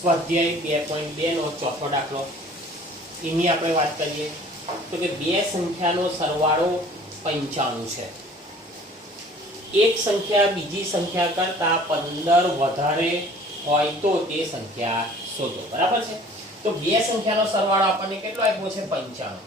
સ્વાધ્યાય 2.2 નો ચોથો દાખલો એની આપણે વાત કરીએ તો કે બે સંખ્યાનો સરવાળો 95 છે. એક સંખ્યા બીજી સંખ્યા કરતા 15 વધારે હોય તો તે સંખ્યા શોધો. બરાબર છે. તો બે સંખ્યાનો સરવાળો આપણને કેટલો આપ્યો છે? 95.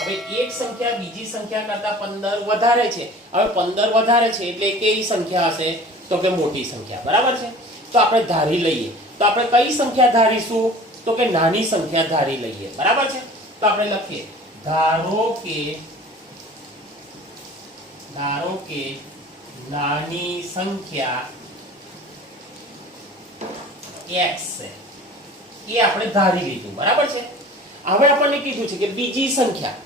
હવે એક સંખ્યા બીજી સંખ્યા કરતા 15 વધારે છે. હવે 15 વધારે છે એટલે કેવી સંખ્યા હશે? તો કે મોટી સંખ્યા. બરાબર છે. તો આપણે ધારી લઈએ. તો આપણે કઈ સંખ્યા ધારીશું? તો કે નાની સંખ્યા ધારી લઈએ. બરાબર છે. તો આપણે લખીએ ધારો કે નાની સંખ્યા x છે. એ આપણે ધારી લીધું. બરાબર છે. હવે આપણને કીધું છે કે બીજી સંખ્યા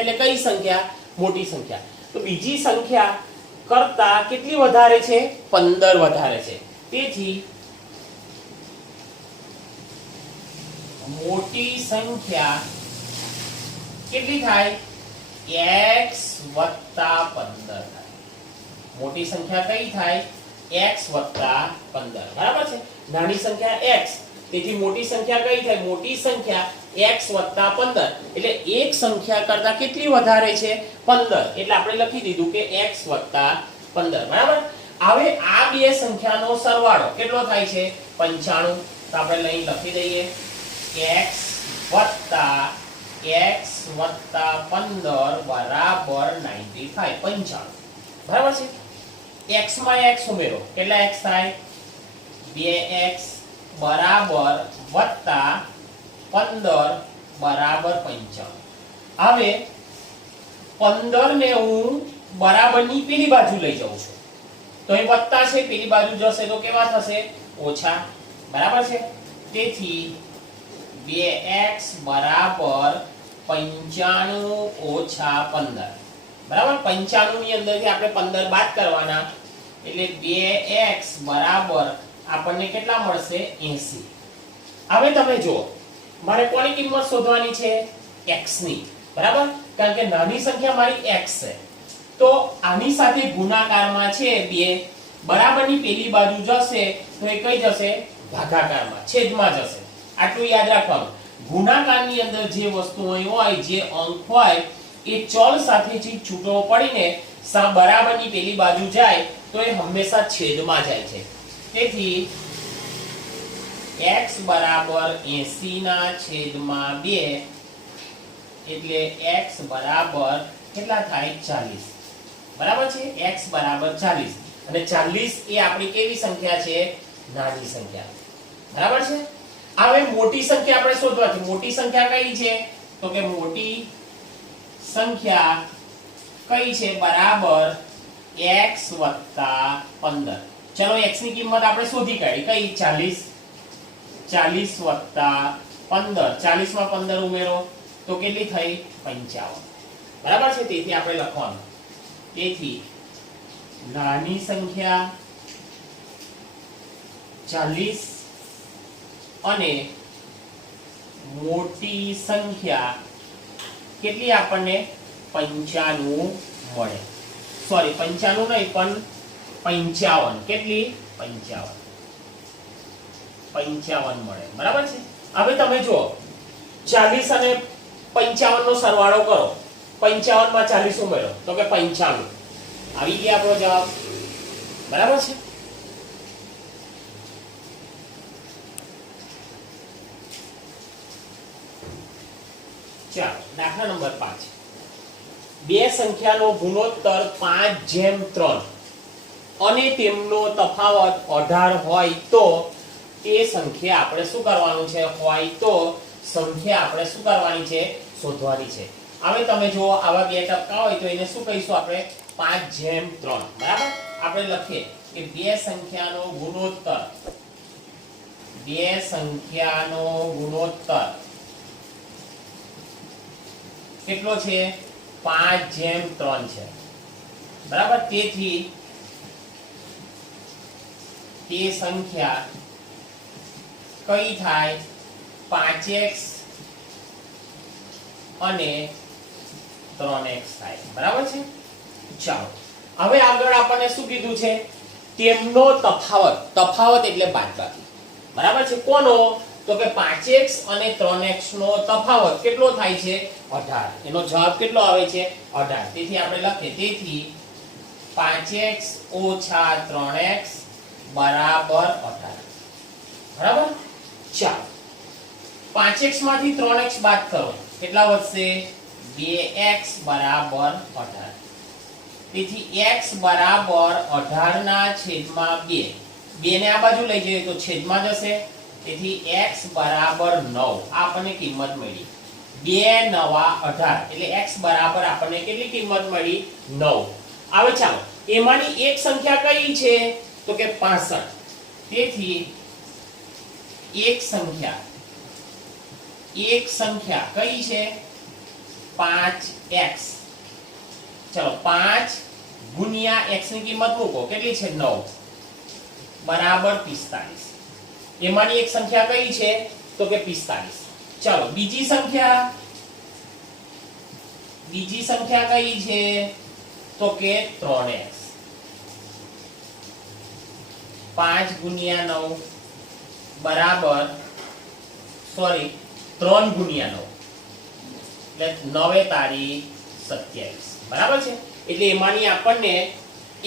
એટલે કઈ સંખ્યા? મોટી સંખ્યા. તો બીજી સંખ્યા કરતા કેટલી વધારે છે? 15 વધારે છે. તેથી મોટી સંખ્યા કેટલી થાય? x + 15 થાય. મોટી સંખ્યા કઈ થાય? x + 15. બરાબર છે. નાની સંખ્યા x, તેથી મોટી સંખ્યા કઈ થાય? મોટી સંખ્યા x + 15. એટલે એક સંખ્યા કરતા કેટલી વધારે છે? 15. એટલે આપણે લખી દીધું કે x + 15. બરાબર. હવે આ બે સંખ્યાનો સરવાળો કેટલો થાય છે? 95. તો આપણે લઈ લખી દઈએ x + 15 બરાબર 95. 95. બરાબર છે. x માં x ઉમેરો. કેટલા x થાય? 2x બરાબર વત્તા 15 બરાબર 95. હવે 15 ને હું બરાબરની પેલી બાજુ લઈ જાઉં છું. તો એ વત્તા છે, પેલી બાજુ જશે તો કેવા થશે? ઓછા. બરાબર છે. તેથી 2x બરાબર 95 ઓછા 15. બરાબર. 95 ની અંદરથી આપણે 15 બાદ કરવાના એટલે 2x બરાબર આપણને કેટલા મળશે? 80. હવે તમે જુઓ, મારે કોની કિંમત શોધવાની છે? x ની. બરાબર. કારણ કે નાની સંખ્યા મારી x છે. તો આની સાથે ગુણાકારમાં છે 2, બરાબરની પેલી બાજુ જશે તો એ કઈ જશે? ભાગાકારમાં, છેદમાં જશે. આટલું યાદ રાખવાનું. ગુણાકારની અંદર જે વસ્તુ હોય, જે અંક હોય, એ ચલ સાથેથી છૂટો પડીને બરાબરની પેલી બાજુ જાય તો એ હંમેશા છેદમાં જાય છે. તેથી x બરાબર 80/2 એટલે x બરાબર કેટલા થાય? 40. બરાબર છે. x બરાબર 40. અને 40 એ આપણી કેવી સંખ્યા છે? નાની સંખ્યા. બરાબર છે. હવે મોટી સંખ્યા આપણે શોધવા છે. મોટી સંખ્યા કઈ છે? તો કે મોટી સંખ્યા કઈ છે? બરાબર x + 15. ચલો x ની કિંમત આપણે શોધી કાઢી. કઈ? 40. 40 + 15. 40 માં 15 ઉમેરો તો કેટલી થઈ? 55. બરાબર છે. તેથી આપણે લખવાનું. તેથી નાની સંખ્યા 40 અને મોટી સંખ્યા કેટલી આપણને? 95 મળે. સોરી, 95 નહીં પણ 55. કેટલી? 55 મળે. બરાબર છે. હવે તમે જુઓ, 40 અને 55 નો સરવાળો કરો. 55 માં 40 ઉમેરો તો કે 95. આવી ગયા આપણો જવાબ. બરાબર છે. ચાલો, દાખલા નંબર 5. બે સંખ્યાનો ગુણોત્તર 5/3 અને તેમનો તફાવત 18 હોય તો તે સંખ્યા આપણે શું કરવાનું છે? હોય તો સંખ્યા આપણે શું કરવાની છે? શોધવાની છે. હવે તમે જો આવા બે ટપકા હોય તો એને શું કહીશું આપણે? 5/3. બરાબર. આપણે લખીએ કે બે સંખ્યાનો ગુણોત્તર કેટલો છે? 5/3 છે. બરાબર. તેથી તે સંખ્યા કઈ થાય? 5x અને 3x થાય. બરાબર છે. ચાલો, હવે આગળ આપણને શું કીધું છે? તેમનો તફાવત. તફાવત એટલે બાદબાકી. બરાબર છે. કોનો? તો કે 5x અને 3x નો તફાવત કેટલો થાય છે? 18. એનો જવાબ કેટલો આવે છે? 18. તેથી આપણે લખીએ તેથી 5x ઓછા 3x બરાબર 18. બરાબર. ચાલો 5x માંથી 3x બાદ કરો કેટલા વધશે? 2x બરાબર 18. તેથી x બરાબર 18 ના છેદમાં 2. 2 ને આ બાજુ લઈ જઈએ તો છેદમાં જશે. તેથી x બરાબર 9 આપણને કિંમત મળી. 2 નવા 18 એટલે x બરાબર આપણને કેટલી કિંમત મળી? 9. હવે ચાલો એમાંની એક સંખ્યા કઈ છે? તો કે 65. તેથી એક સંખ્યા કઈ છે? 5x. ચલો 5 ગુણ્યા x ની કિંમત મૂકો કેટલી છે? 9 બરાબર 45. એમાંની એક સંખ્યા કઈ છે? તો કે 45. ચલો બીજી સંખ્યા કઈ છે? તો કે 3x. 5 ગુણ્યા 9 બરાબર 3 ગુણ્યા 9 એટલે 9 તારી 27. બરાબર છે. એટલે એમાંની આપણને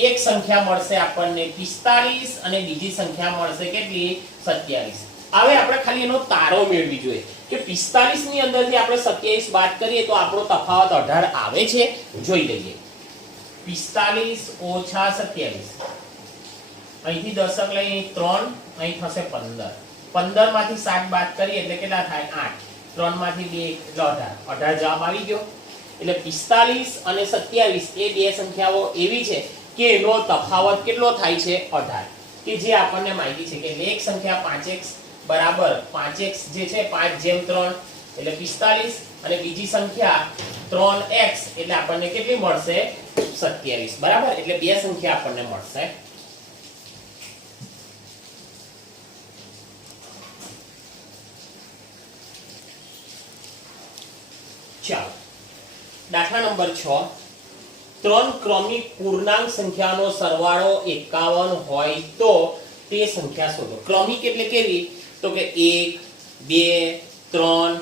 એક સંખ્યા મળશે આપણને 45 અને બીજી સંખ્યા મળશે કેટલી? 27. હવે આપણે ખાલી એનો તારો મેળવી જોઈએ કે 45 ની અંદરથી આપણે 27 બાદ કરીએ તો આપણો તફાવત 18 આવે છે. જોઈ લઈએ. 45 ઓછા 27. અહીંથી દશક લઈ 3 અહીં થશે 15. 15 માંથી 7 બાદ કરીએ એટલે કેટલા થાય? 8. 3 માંથી 2 એટલે 18 જવાબ આવી ગયો. એટલે 45 અને 27 એ બે સંખ્યાઓ એવી છે કે એનો તફાવત કેટલો થાય છે? 18. કે જે આપણને માહિતી છે કે એક સંખ્યા 5x બરાબર 5x જે છે 5/3 એટલે 45 અને બીજી સંખ્યા 3x એટલે આપણને કેટલી મળશે? 27. બરાબર. એટલે બે સંખ્યા આપણને મળશે. ચાલો દાખલા નંબર 6. 3 ક્રમિક પૂર્ણાંક સંખ્યાનો સરવાળો 51 હોય તો તે સંખ્યા શોધો. ક્રમિક એટલે કેવી? તો કે 1 2 3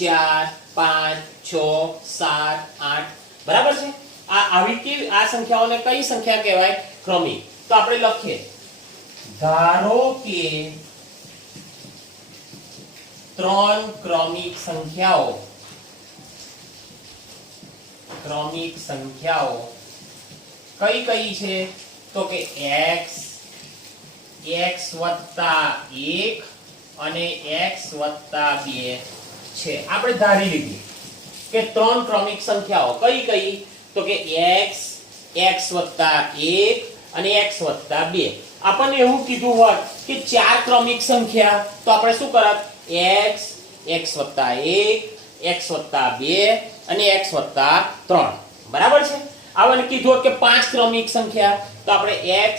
4 5 6 7 8. બરાબર છે. આવી કેવી આ સંખ્યાઓને કઈ સંખ્યા કહેવાય? ક્રમિક. તો આપણે લખીએ ધારો કે 3 ક્રમિક સંખ્યાઓ કઈ છે? તો કે x 1 અને x 2 છે. આપણે ધારી લીધી કે 3 ક્રમિક સંખ્યાઓ કઈ? તો કે x 1 અને x 2. આપણને એવું કીધું હોત કે 4 ક્રમિક સંખ્યા તો આપણે શું કરત? x 1 x 2 અને x 3. બરાબર છે. આવને કીધું કે 5 ક્રમિક સંખ્યા તો આપણે x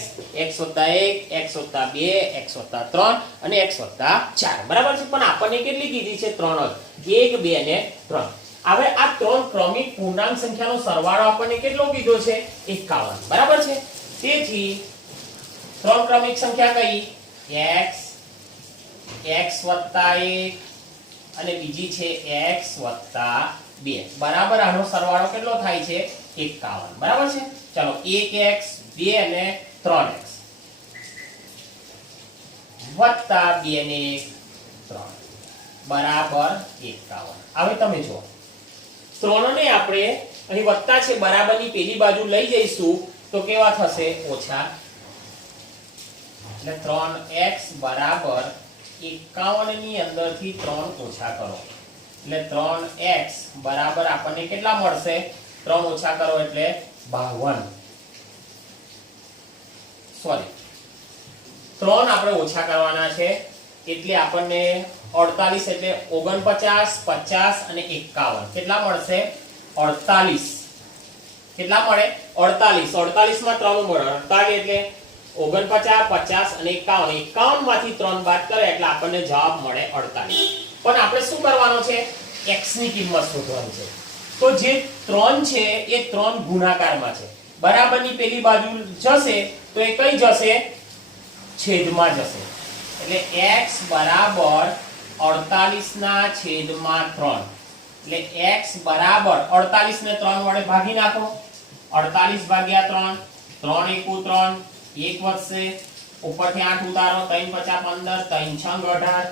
1 x 2 x 3 અને x 4. બરાબર છે. પણ આપણને કેટલી કીધી છે? 3 જ. 1 2 અને 3. હવે આ 3 ક્રમિક પૂર્ણાંક સંખ્યાનો સરવાળો આપણને કેટલો કીધો છે? 51. બરાબર છે. તેથી 3 ક્રમિક સંખ્યા કઈ? x 1 અને બીજી છે x 2. બરાબર. આનો સરવાળો કેટલો થાય છે? 51. બરાબર છે. ચાલો 1x 2 અને 3x વત્તા 2 અને 3 બરાબર 51. હવે તમે જુઓ 3 ને આપણે અહીં વત્તા છે બરાબરની પેલી બાજુ લઈ જઈશું તો કેવા થશે? ઓછા. એટલે 3x બરાબર 51 ની અંદરથી 3 ઓછા કરો એટલે 3x બરાબર આપણને કેટલા મળશે? 3 ઓછા કરો એટલે 52. 3 આપણે ઓછા કરવાના છે એટલે આપણને 48 એટલે 49 50 અને 51 કેટલા મળશે? 48. કેટલા મળે? 48. 48 માં 3 મળે 48 એટલે 49 50 અને 51. 51 માંથી 3 બાદ કરે એટલે આપણને જવાબ મળે 48. પણ આપણે શું કરવાનો છે? x ની કિંમત શોધવાની છે. તો જે 3 છે એ 3 ગુણાકારમાં છે. બરાબરની પેલી બાજુ જશે તો એ કઈ જશે? છેદમાં જશે. એટલે x બરાબર 48 ના છેદમાં 3 એટલે x બરાબર 48 ને 3 વડે ભાગી નાખો 48 ભાગ્યા 3 3 એકુ 3 1 વધશે ઉપરથી 8 ઉતારો 3 50 15 3 6 18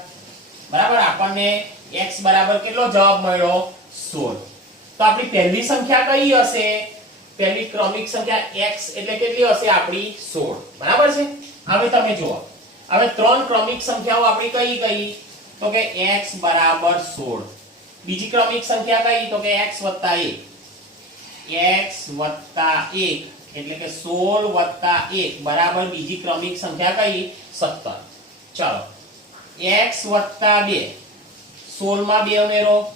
બરાબર આપણને x બરાબર કેટલો જવાબ મળ્યો 16 તો આપણી પહેલી સંખ્યા કઈ હશે પહેલી ક્રમિક સંખ્યા x એટલે કેટલી હશે આપણી 16 બરાબર છે હવે તમે જુઓ હવે ત્રણ ક્રમિક સંખ્યાઓ આપણી કઈ કઈ તો કે x બરાબર 16 બીજી ક્રમિક સંખ્યા કઈ તો કે x 1 x 1 એટલે કે 16 1 બરાબર બીજી ક્રમિક સંખ્યા કઈ 17 ચાલો x 2 16 માં 2 ઉમેરો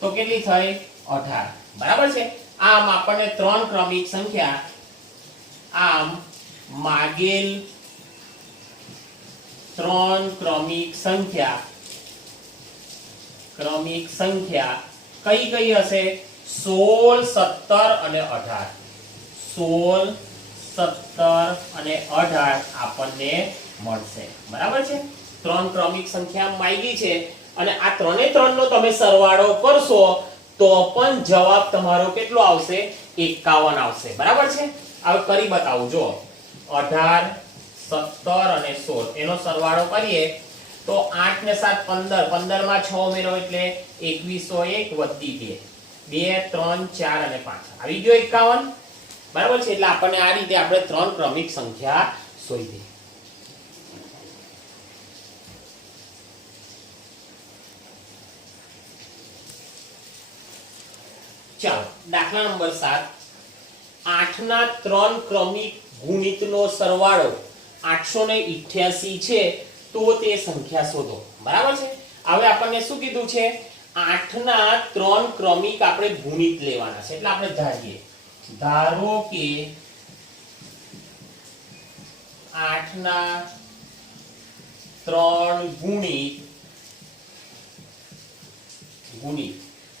તો કેટલી થઈ 18 બરાબર છે આમ આપણને ત્રણ ક્રમિક સંખ્યા આમ માગેલ ત્રણ ક્રમિક સંખ્યા કઈ કઈ હશે 16 17 અને 18 16 17 અને 18 આપણને મળશે બરાબર છે ત્રણ ક્રમિક સંખ્યા માંગી છે અને આ ત્રણે ત્રણનો તમે સરવાળો કરશો તો પણ જવાબ તમારો કેટલો આવશે 51 આવશે બરાબર છે હવે કરી બતાવું જો 18 17 અને 16 એનો સરવાળો કરીએ તો 8 ને 7 15 15 માં 6 ઉમેરો એટલે 2101 વત્તી 2 3 4 અને 5 આવી ગયો 51 બરાબર છે એટલે આપણને આ રીતે આપણે ત્રણ ક્રમિક સંખ્યા શોધી ચાલો દાખલા નંબર 7 8 ના ત્રણ ક્રમિક ગુણિતનો સરવાળો 888 છે તો તે સંખ્યા શોધો બરાબર છે હવે આપણને શું કીધું છે 8 ના ત્રણ ક્રમિક આપણે ગુણિત લેવાના છે એટલે આપણે ધારીએ ધારો કે 8 ના ત્રણ ગુણિત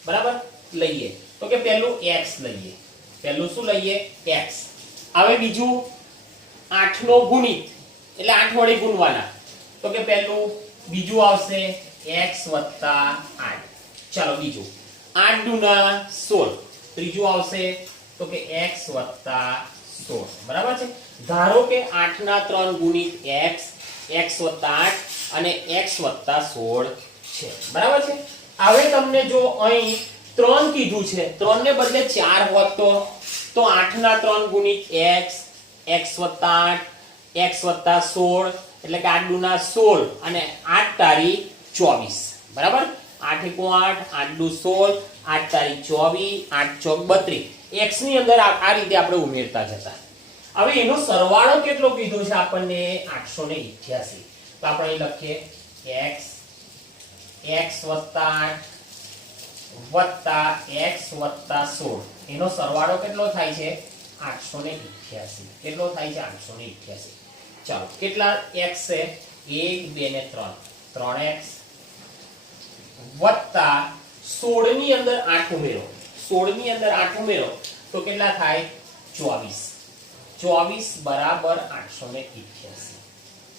બરાબર લઈએ તો કે પહેલું x લઈએ પહેલું શું લઈએ x હવે બીજું 8 નો ગુણિત એટલે 8 વડે ગુણવાના તો કે પહેલું બીજું આવશે x 8 ચાલો બીજું 8 દુના 16 ત્રીજું આવશે તો કે x 16 બરાબર છે ધારો કે 8 ના 3 ગુણિત x x 8 અને x 16 છે બરાબર છે હવે તમને જો અહીં 3 કીધું છે 3 ને બદલે 4 હોત તો 8 ના 3 ગુણિત x x 8 x 16 એટલે કે 8 દુના 16 અને 8 તારી 24 બરાબર 8 એકુ 8 8 દુ 16 8 તારી 24 8 ચોક 32 x ની અંદર આ રીતે આપણે ઉમેરતા જતા હવે એનો સરવાળો કેટલો કીધો છે આપણને 888 તો આપણે અહીં લખીએ x x 8 વત્તા x 16 એનો સરવાળો કેટલો થાય છે 888 કેટલો થાય છે 888 ચાલો કેટલા x છે 1 2 ને 3 3x વત્તા 16 ની અંદર 8 ઉમેરો 16 ની અંદર 8 ઉમેરો તો કેટલા થાય 24 બરાબર 888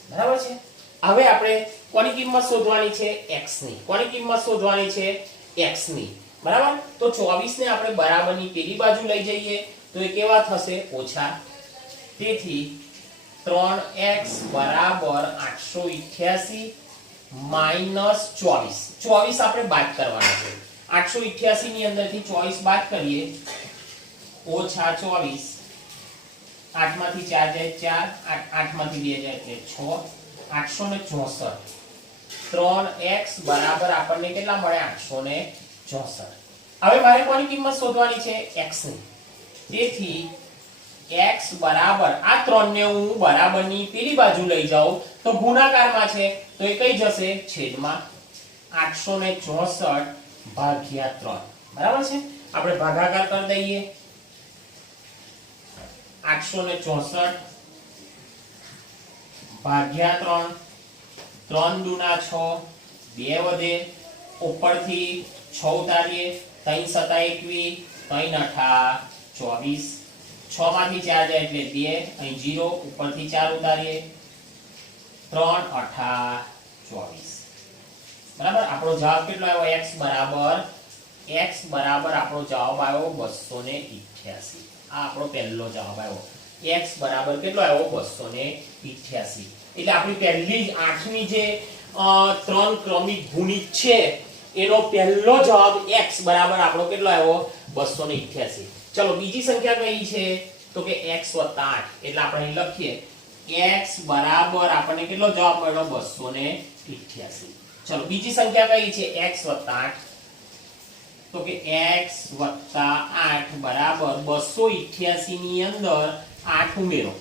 બરાબર છે હવે આપણે કોની કિંમત શોધવાની છે x ની કોની કિંમત શોધવાની છે x ની બરાબર તો 24 ને આપણે બરાબરની પેલી બાજુ લઈ જઈએ તો એ કેવા થશે ઓછા તેથી 3x બરાબર 888 માઈનસ 24 આપણે બાદ કરવાના છે 888 ની અંદરથી 24 બાદ કરીએ ઓછા 24 8 માંથી 4 જાય 4 8 માંથી 2 જાય એટલે 6 864 3x બરાબર આપણને કેટલા મળે 864 હવે મારે કોની કિંમત શોધવાની છે x ની તેથી x બરાબર આ 3 ને હું બરાબરની પેલી બાજુ લઈ જાઉં તો ગુણાકારમાં છે તો એ કઈ જશે છેદમાં 864 ભાગ્યા 3 બરાબર છે આપણે ભાગાકાર કરી દઈએ 864 ભાગ્યા 3 3 દુના 6 2 વધે ઉપરથી 6 ઉતારીએ 3 7 21 3 8 24 6 માંથી 4 જાય એટલે 2 અહીં 0 ઉપરથી 4 ઉતારીએ 3 અઠા 24. બરાબર. આપણો જવાબ કેટલો આવ્યો? x બરાબર આપણો જવાબ આવ્યો 288. આ આપણો પહેલો જવાબ આવ્યો. x બરાબર કેટલો આવ્યો? 288. એટલે આપણી પહેલી જ 8 ની જે 3 ક્રમિક ગુણિત છે એનો પહેલો જવાબ x બરાબર આપણો કેટલો આવ્યો? 288. ચલો બીજી સંખ્યા કઈ છે? તો કે x + 8. એટલે આપણે અહીં લખીએ x બરાબર આપણને કેટલો જવાબ મળ્યો? 288. ચલો બીજી સંખ્યા કઈ છે? x + 8. તો કે x + 8 બરાબર 288 ની અંદર 8 ઉમેરો.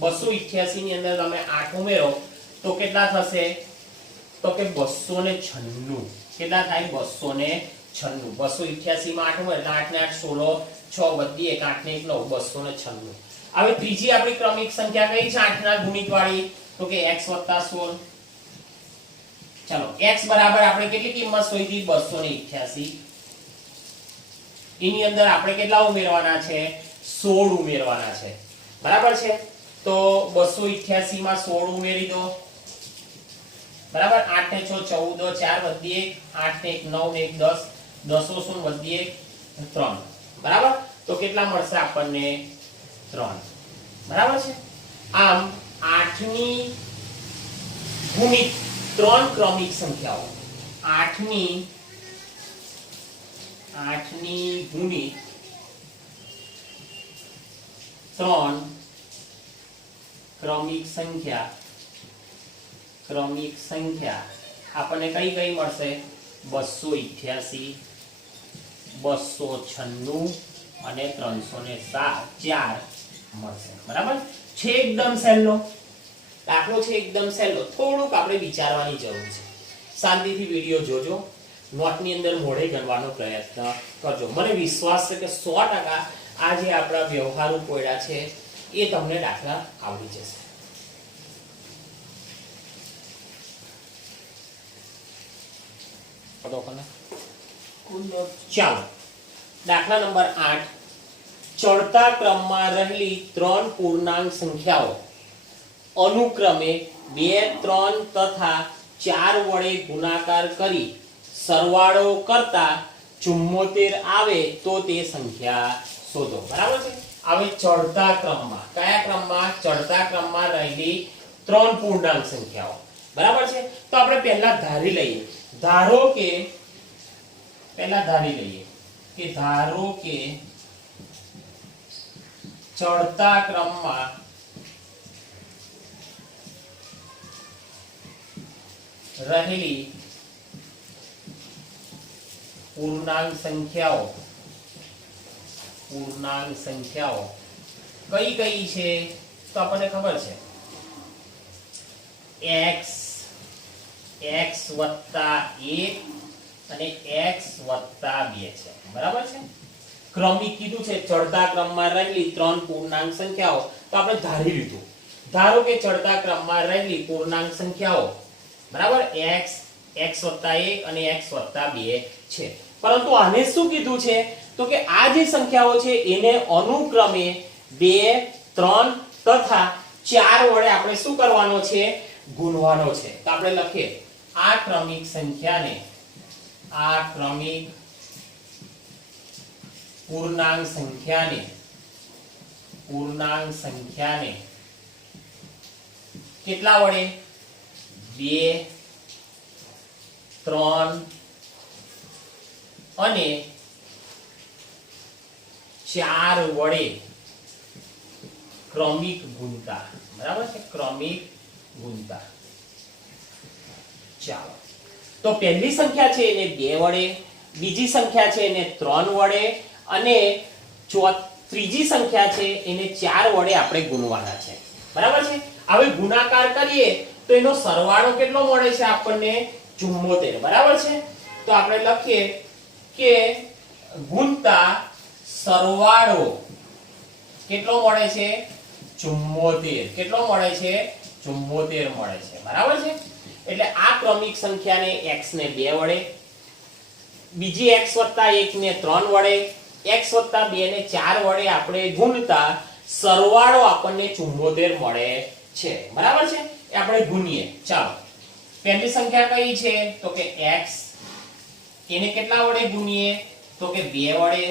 288 ની અંદર તમે 8 ઉમેરો તો કેટલા થશે? તો કે 296. કેટલા થાય? 296. 288 માં 8 ઉમેરો એટલે 8 ને 8 16, 6 વધી 1 8 ને 1 9, 296. હવે ત્રીજી આપણી ક્રમિક સંખ્યા કઈ છે 8 ના ગુણિત વાળી? તો કે x + 16. ચલો x બરાબર આપણે કેટલી કિંમત શોધી? 288. એની અંદર આપણે કેટલા ઉમેરવાના છે? 16 ઉમેરવાના છે. બરાબર છે. તો 288 માં 16 ઉમેરી દો. બરાબર. 8 ને 6 14, 4 વધી 1 8 ને 1 9 ને 1 10, 10 શૂન્ય વધી 1 3. બરાબર. તો કેટલા મળશે આપણને? 3. બરાબર છે. આમ 8 ની ગુણિત 3 ક્રમિક સંખ્યાઓ 8 ની ગુણિત 3 ક્રમિક સંખ્યા આપણને કઈ કઈ મળશે? 288, 296 અને 304 મળશે. બરાબર છે. એકદમ સહેલો દાખલો છે. એકદમ સહેલો. થોડુંક આપણે વિચારવાની જરૂર છે. શાંતિથી વિડિયો જોજો. નોટની અંદર મોઢે ગણવાનો પ્રયત્ન કરજો. મને વિશ્વાસ છે કે 100% આ જે આપણા વ્યવહારુ પોયડા છે એ તમને દાખલા આવડી જશે. ચાલો દાખલા નંબર 8. ચડતા ક્રમમાં રહેલી 3 પૂર્ણાંક સંખ્યાઓ અનુક્રમે 2, 3 તથા 4 વડે ગુણાકાર કરી સરવાળો કરતા 74 આવે તો તે સંખ્યા શોધો. બરાબર છે. હવે ચડતા ક્રમમાં, કયા ક્રમમાં? ચડતા ક્રમમાં રહેલી 3 પૂર્ણાંક સંખ્યાઓ. બરાબર છે. તો આપણે પહેલા ધારી લઈએ. ધારો કે ચડતા ક્રમમાં રહેલી પૂર્ણાંક સંખ્યાઓ કઈ કઈ છે? તો આપણને ખબર છે x + 1 અને x + 2 છે. બરાબર છે. ક્રમિક કીધું છે. ચડતા ક્રમમાં રહેલી 3 પૂર્ણાંક સંખ્યાઓ તો આપણે ધારી લીધું. ધારો કે ચડતા ક્રમમાં રહેલી પૂર્ણાંક સંખ્યાઓ બરાબર x + 1 અને x + 2 છે. પરંતુ આને શું કીધું છે? તો કે આ જે સંખ્યાઓ છે એને અનુક્રમે 2, 3 તથા 4 વડે આપણે શું કરવાનો છે? ગુણવાનો છે. તો આપણે લખીએ આ ક્રમિક પૂર્ણાંક સંખ્યાને કેટલા વડે? 2, 3 અને 4 વડે ક્રમિક ગુણતા. બરાબર છે. ક્રમિક ગુણતા. ચાલો તો પહેલી સંખ્યા છે એને 2 વડે, બીજી સંખ્યા છે એને 3 વડે અને ત્રીજી સંખ્યા છે એને 4 વડે આપણે ગુણવાના છે. બરાબર છે. હવે ગુણાકાર કરીએ તો એનો સરવાળો કેટલો મળે છે આપણને? 74. બરાબર છે. તો આપણે લખીએ કે ગુણતા સરવાળો કેટલો મળે છે? 74. કેટલો મળે છે? 74 મળે છે. બરાબર છે. એટલે આ ક્રમિક સંખ્યાને x ને 2 વડે, બીજી x + 1 ને 3 વડે, x + 2 ને 4 વડે આપણે ગુણતા સરવાળો આપણને 74 મળે છે. બરાબર છે. એ આપણે ગુણીએ. ચાલો પહેલી સંખ્યા કઈ છે તો કે x, એને કેટલા વડે ગુણીએ તો કે 2 વડે,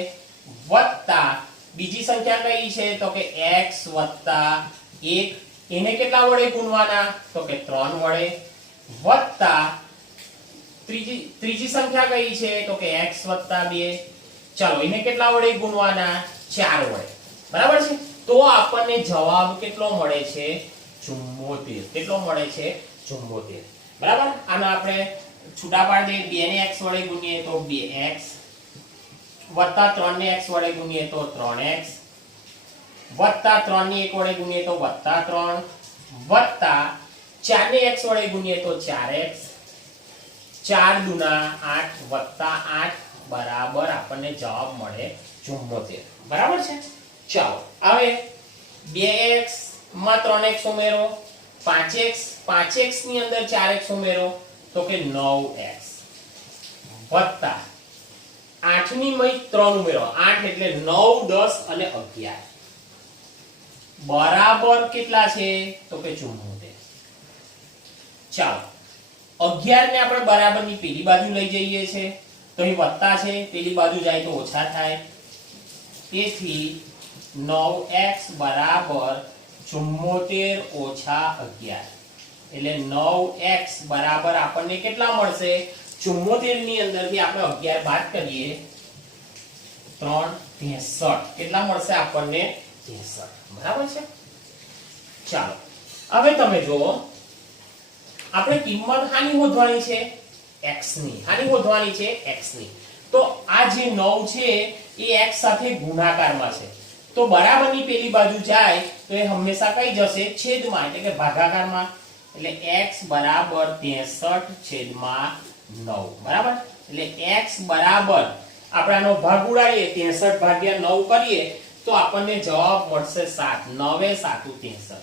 વત્તા બીજી સંખ્યા કઈ છે તો કે x વત્તા 1, એને કેટલા વડે ગુણવાના તો કે 3 વડે, વત્તા ત્રીજી સંખ્યા કઈ છે તો કે x વત્તા 2, ચાલો એને કેટલા વડે ગુણવાના 4 વડે. બરાબર છે. તો આપણને જવાબ કેટલો મળે છે 74. કેટલો મળે છે 74. બરાબર. આને આપણે છૂટા પાડી દઈએ. 2 ને x વડે ગુણીએ તો 2x, વત્તા 3 ને x વડે ગુણીએ તો 3x, વત્તા 3 ને 1 વડે ગુણીએ તો વત્તા 3, વત્તા 4 ને x વડે ગુણીએ તો 4x, 4 દુના 8 વત્તા 8 બરાબર આપણને જવાબ મળે 74. બરાબર છે. ચાલો હવે 2x માં 3x ઉમેરો, 5x ની અંદર 4x ઉમેરો તો કે 9x, વત્તા 8 ની મય 3 ઉમેરો, 8 એટલે 9 10 અને 11 બરાબર કેટલા છે તો કે 74. ચાલો 11 ને આપણે બરાબરની પેલી બાજુ લઈ જઈએ છે તો અહીં વત્તા છે, પેલી બાજુ જાય તો ઓછા થાય, તેથી 9x બરાબર 74 ઓછા 11, એટલે 9x બરાબર આપણને કેટલા મળશે 74 ની અંદરથી આપણે 11 બાદ કરીએ 3 63, કેટલા મળશે આપણને 63. બરાબર છે. ચાલો હવે તમે જુઓ આપણે કિંમત હાની શોધવાની છે x ની. હાની શોધવાની છે x ની. તો આ જે 9 છે એ x સાથે ગુણાકારમાં છે, તો બરાબરની પેલી બાજુ જાય તો એ હંમેશા કઈ જશે છેદમાં, એટલે કે ભાગાકારમાં, એટલે x બરાબર 63/9. બરાબર. એટલે x બરાબર આપણે આનો ભાગ ઉડાડીએ 63/9 કરીએ તો આપણને જવાબ મળશે 7. 9 7 63,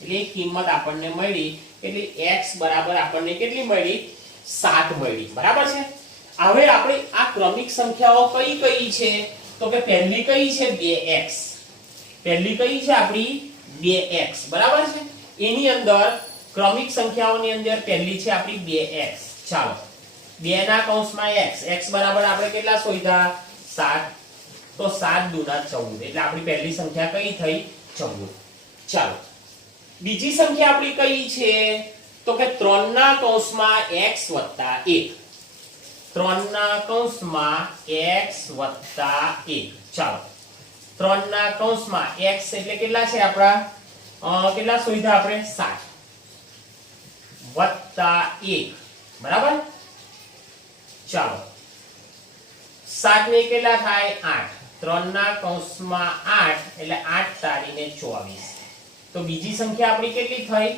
એટલે એ કિંમત આપણને મળી. એટલે x બરાબર આપણને કેટલી મળી 7 મળી. બરાબર છે. હવે આપણે આ ક્રમિક સંખ્યાઓ કઈ કઈ છે તો કે પહેલી કઈ છે 2x. પહેલી કઈ છે આપણી 2x. બરાબર છે. એની અંદર ક્રમિક સંખ્યાઓની અંદર પહેલી છે આપણી 2x. ચાલો 2 ના કૌંસમાં x, x બરાબર આપણે કેટલા શોધ્યા 7, તો 7 દુના 14, એટલે આપણી પહેલી સંખ્યા કઈ થઈ 14. ચાલો બીજી સંખ્યા આપણી કઈ છે તો કે 3 ના કૌંસમાં x વત્તા 1. 3 ના કૌંસમાં x વત્તા 1. ચાલો 3 ના કૌંસમાં x એટલે કેટલા છે આપણા કેટલા શોધ્યા આપણે 7 વત્તા 1. બરાબર. ચાલો 7 ને કેટલા થાય 8. 3 ના કૌંસમાં 8 એટલે 8 તારીને 24. તો બીજી સંખ્યા આપણી કેટલી થઈ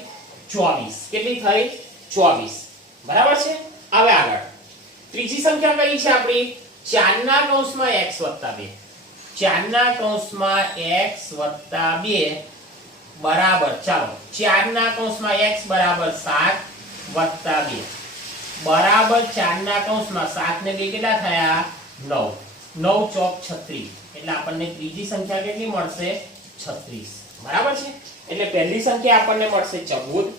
24. કેટલી થઈ 24. બરાબર છે. હવે આગળ ત્રીજી સંખ્યા કઈ છે આપણી 4 ના કૌંસમાં x વત્તા 2. 4 ના કૌંસમાં x વત્તા 2 બરાબર. ચાલો 4 ના કૌંસમાં x બરાબર 7 વત્તા 2 બરાબર 4 ના કૌંસમાં 7 ને 2 કેટલા થયા 9. 9 ચોક 36, એટલે આપણને ત્રીજી સંખ્યા કેટલી મળશે 36. બરાબર છે. એટલે પહેલી સંખ્યા આપણને મળશે 14,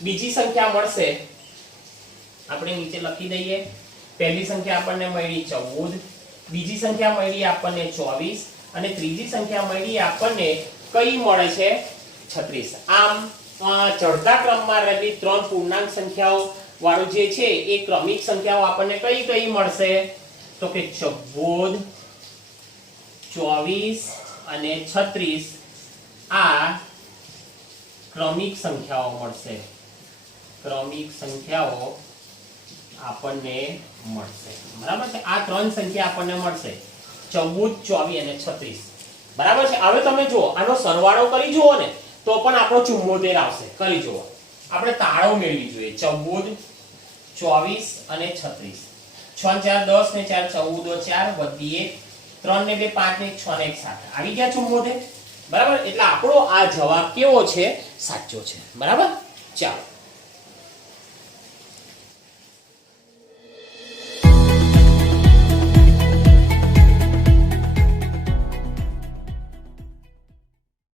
બીજી સંખ્યા મળશે આપણે નીચે લખી દઈએ. પહેલી સંખ્યા આપણને મળી 14, બીજી સંખ્યા મળી આપણને 24 અને ત્રીજી સંખ્યા મળી આપણને કઈ મળે છે 36. આમ ચડતા ક્રમમાં રહેલી ત્રણ પૂર્ણાંક સંખ્યાઓ વાળું જે છે એ ક્રમિક સંખ્યાઓ આપણને કઈ કઈ મળશે તો કે 14, 24 અને 36 આ ક્રમિક સંખ્યાઓ મળશે. ક્રમિક સંખ્યાઓ આપણને મળશે. બરાબર છે. આ ત્રણ સંખ્યા આપણને મળશે 14, 24 અને 36. બરાબર છે. હવે તમે જુઓ આનો સરવાળો કરી જુઓ ને તો પણ આપણો 74 આવશે. કરી જુઓ. આપણે તાળો મેળવી જોઈએ 14, 24 અને 36. 6 4 10 ને 4 14 4 વધી 1 3 ને 2 5 ને 6 ને 1 7 આવી ગયા 74. બરાબર. એટલે આપણો આ જવાબ કેવો છે સાચો છે. બરાબર. ચાલો